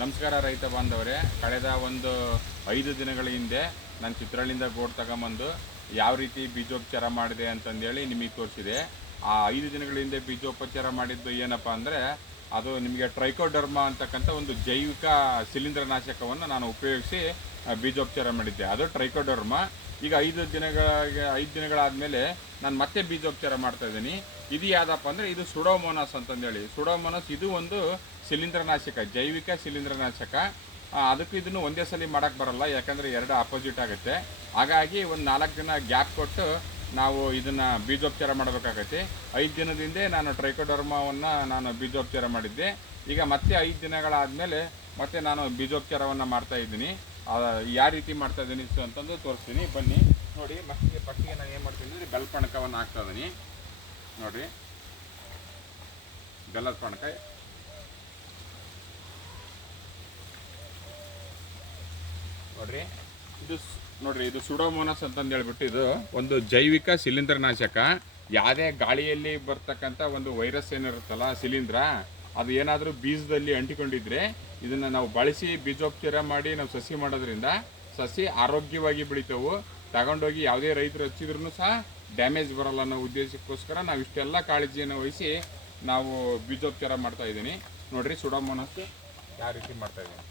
ನಮಸ್ಕಾರ ರೈತ ಬಾಂಧವರೇ. ಕಳೆದ ಒಂದು 5 ದಿನಗಳ ಹಿಂದೆ ನಾನು ಚಿತ್ರಹಳ್ಳಿಯಿಂದ ಗೋಟ್ ತಗೊಂಬಂದು ಯಾವ ರೀತಿ ಬೀಜೋಪಚಾರ ಮಾಡಿದೆ ಅಂತಂದೇಳಿ ನಿಮಗೆ ತೋರಿಸಿದೆ. ಆ 5 ದಿನಗಳ ಹಿಂದೆ ಬೀಜೋಪಚಾರ ಮಾಡಿದ್ದು ಏನಪ್ಪ ಅಂದರೆ, ಅದು ನಿಮಗೆ ಟ್ರೈಕೋಡರ್ಮಾ ಅಂತಕ್ಕಂಥ ಒಂದು ಜೈವಿಕ ಶಿಲೀಂಧ್ರನಾಶಕವನ್ನು ನಾನು ಉಪಯೋಗಿಸಿ ಬೀಜೋಪಚಾರ ಮಾಡಿದ್ದೆ. ಅದು ಟ್ರೈಕೋಡರ್ಮಾ. ಈಗ 5 ದಿನಗಳಾದಮೇಲೆ ನಾನು ಮತ್ತೆ ಬೀಜೋಪಚಾರ ಮಾಡ್ತಾಯಿದ್ದೀನಿ. ಇದು ಯಾವುದಪ್ಪ ಅಂದರೆ, ಇದು ಸುಡೋಮೋನಾಸ್ ಅಂತಂದೇಳಿ. ಸುಡೋಮೋನಾಸ್ ಇದು ಒಂದು ಶಿಲೀಂಧ್ರನಾಶಕ, ಜೈವಿಕ ಶಿಲೀಂಧ್ರನಾಶಕ. ಅದಕ್ಕೂ ಇದನ್ನು ಒಂದೇ ಸಲ ಮಾಡೋಕ್ಕೆ ಬರೋಲ್ಲ, ಯಾಕಂದರೆ ಎರಡು ಆಪೋಸಿಟ್ ಆಗುತ್ತೆ. ಹಾಗಾಗಿ ಒಂದು 4 ದಿನ ಗ್ಯಾಪ್ ಕೊಟ್ಟು ನಾವು ಇದನ್ನು ಬೀಜೋಪಚಾರ ಮಾಡಬೇಕಾಗತ್ತೆ. 5 ದಿನದಿಂದ ನಾನು ಟ್ರೈಕೋಡರ್ಮಾವನ್ನು ನಾನು ಬೀಜೋಪಚಾರ ಮಾಡಿದ್ದೆ. ಈಗ ಮತ್ತೆ 5 ದಿನಗಳಾದಮೇಲೆ ಮತ್ತೆ ನಾನು ಬೀಜೋಪಚಾರವನ್ನು ಮಾಡ್ತಾಯಿದ್ದೀನಿ. ಯಾವ ರೀತಿ ಮಾಡ್ತಾಯಿದ್ದೀನಿ ಅಂತಂದು ತೋರಿಸ್ತೀನಿ, ಬನ್ನಿ ನೋಡಿ. ಫಸ್ಟಿಗೆ ನಾನು ಏನು ಮಾಡ್ತೀನಿ ಅಂದರೆ, ಬೆಲ್ಲ ಪಣಕವನ್ನು ಹಾಕ್ತಾಯಿದ್ದೀನಿ ನೋಡಿರಿ. ಬೆಲ್ಲದ ಪಣಕ ನೋಡ್ರಿ. ಇದು ಸುಡೋಮೋನಾಸ್ ಅಂತಂದು ಹೇಳ್ಬಿಟ್ಟು, ಇದು ಒಂದು ಜೈವಿಕ ಶಿಲೀಂಧ್ರನಾಶಕ. ಯಾವುದೇ ಗಾಳಿಯಲ್ಲಿ ಬರ್ತಕ್ಕಂಥ ಒಂದು ವೈರಸ್ ಏನಿರುತ್ತಲ್ಲ, ಶಿಲೀಂಧ್ರ, ಅದು ಏನಾದರೂ ಬೀಜದಲ್ಲಿ ಅಂಟಿಕೊಂಡಿದ್ರೆ ಇದನ್ನು ನಾವು ಬಳಸಿ ಬೀಜೋಪಚಾರ ಮಾಡಿ ನಾವು ಸಸಿ ಮಾಡೋದ್ರಿಂದ ಸಸಿ ಆರೋಗ್ಯವಾಗಿ ಬೆಳಿತಾವು. ತಗೊಂಡೋಗಿ ಯಾವುದೇ ರೈತರು ಹಚ್ಚಿದ್ರೂ ಸಹ ಡ್ಯಾಮೇಜ್ ಬರೋಲ್ಲ ಅನ್ನೋ ಉದ್ದೇಶಕ್ಕೋಸ್ಕರ ನಾವು ಇಷ್ಟೆಲ್ಲ ಕಾಳಜಿಯನ್ನು ವಹಿಸಿ ನಾವು ಬೀಜೋಪಚಾರ ಮಾಡ್ತಾಯಿದ್ದೀನಿ ನೋಡಿರಿ. ಸುಡೋಮೋನಾಸ್ ಯಾವ ರೀತಿ ಮಾಡ್ತಾಯಿದ್ದೀನಿ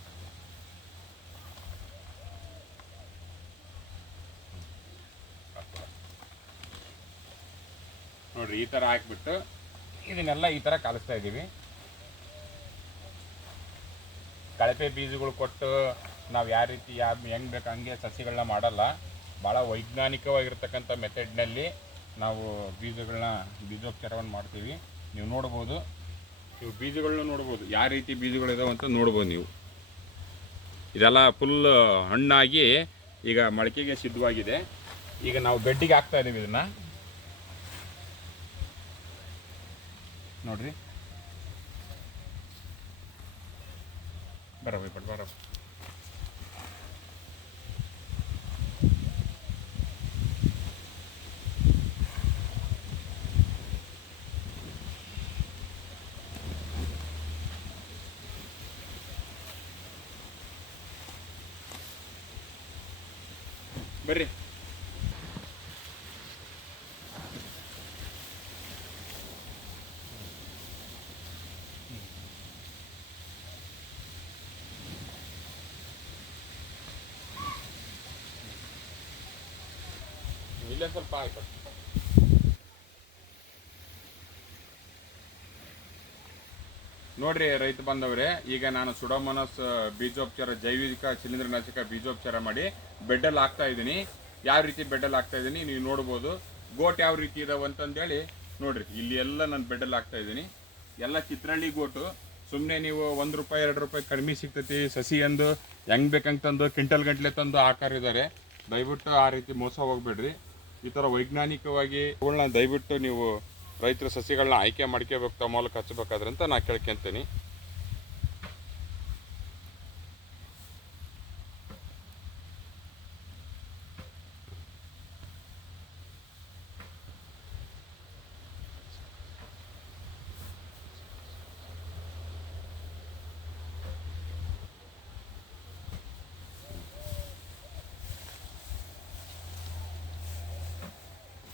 ನೋಡಿರಿ. ಈ ಥರ ಹಾಕ್ಬಿಟ್ಟು ಇದನ್ನೆಲ್ಲ ಈ ಥರ ಕಲಿಸ್ತಾ ಇದ್ದೀವಿ. ಕಳಪೆ ಬೀಜಗಳು ಕೊಟ್ಟು ನಾವು ಯಾವ ರೀತಿ ಹೆಂಗೆ ಬೇಕು ಹಂಗೆ ಸಸಿಗಳನ್ನ ಮಾಡಲ್ಲ. ಭಾಳ ವೈಜ್ಞಾನಿಕವಾಗಿರ್ತಕ್ಕಂಥ ಮೆಥಡ್ನಲ್ಲಿ ನಾವು ಬೀಜೋಪಚಾರವನ್ನು ಮಾಡ್ತೀವಿ. ನೀವು ನೋಡ್ಬೋದು, ನೀವು ಬೀಜಗಳನ್ನ ನೋಡ್ಬೋದು, ಯಾವ ರೀತಿ ಬೀಜಗಳಿದಾವೆ ಅಂತ ನೋಡ್ಬೋದು ನೀವು. ಇದೆಲ್ಲ ಫುಲ್ ಹಣ್ಣಾಗಿ ಈಗ ಮೊಳಕೆಗೆ ಸಿದ್ಧವಾಗಿದೆ. ಈಗ ನಾವು ಬೆಡ್ಡಿಗೆ ಹಾಕ್ತಾ ಇದ್ದೀವಿ ಇದನ್ನು ನೋಡ್ರಿ. ಬರ ಬರ್ರಿ. ಇಲ್ಲೇ ಸ್ವಲ್ಪ ಆಯ್ತು ನೋಡ್ರಿ ರೈತ ಬಾಂಧವರೇ. ಈಗ ನಾನು ಸುಡೋಮೋನಾಸ್ ಬೀಜೋಪಚಾರ, ಜೈವಿಕ ಶಿಲೀಂಧ್ರನಾಶಕ ಬೀಜೋಪಚಾರ ಮಾಡಿ ಬೆಡ್ಡಲ್ಲಿ ಹಾಕ್ತಾ ಇದ್ದೀನಿ. ಯಾವ ರೀತಿ ಬೆಡ್ಡಲ್ಲಿ ಹಾಕ್ತಾ ಇದ್ದೀನಿ ನೀವು ನೋಡ್ಬೋದು. ಗೋಟ್ ಯಾವ ರೀತಿ ಇದಾವೆ ಅಂತಂದೇಳಿ ನೋಡ್ರಿ. ಇಲ್ಲಿ ಎಲ್ಲ ನಾನು ಬೆಡ್ಡಲ್ಲಿ ಹಾಕ್ತಾ ಇದ್ದೀನಿ. ಎಲ್ಲ ಚಿತ್ರಹಳ್ಳಿ ಗೋಟು. ಸುಮ್ಮನೆ ನೀವು ₹1 ₹2 ಕಡಿಮೆ ಸಿಗ್ತೈತಿ ಸಸಿ ಅಂದು ಹೆಂಗೆ ಬೇಕಂತಂದು ಕ್ವಿಂಟಲ್ ಗಂಟ್ಲೆ ತಂದು ಹಾಕಾರಿದ್ದಾರೆ. ದಯವಿಟ್ಟು ಆ ರೀತಿ ಮೋಸ ಹೋಗ್ಬೇಡ್ರಿ. ಈ ಥರ ವೈಜ್ಞಾನಿಕವಾಗಿ ಅವುಗಳನ್ನ ದಯವಿಟ್ಟು ನೀವು ರೈತರ ಸಸಿಗಳನ್ನ ಆಯ್ಕೆ ಮಾಡ್ಕೋಬೇಕು, ತಮ್ಮ ಮೂಲಕ ಹಚ್ಚಬೇಕಾದ್ರೆ ಅಂತ ನಾನು ಕೇಳ್ಕೊಂತೀನಿ.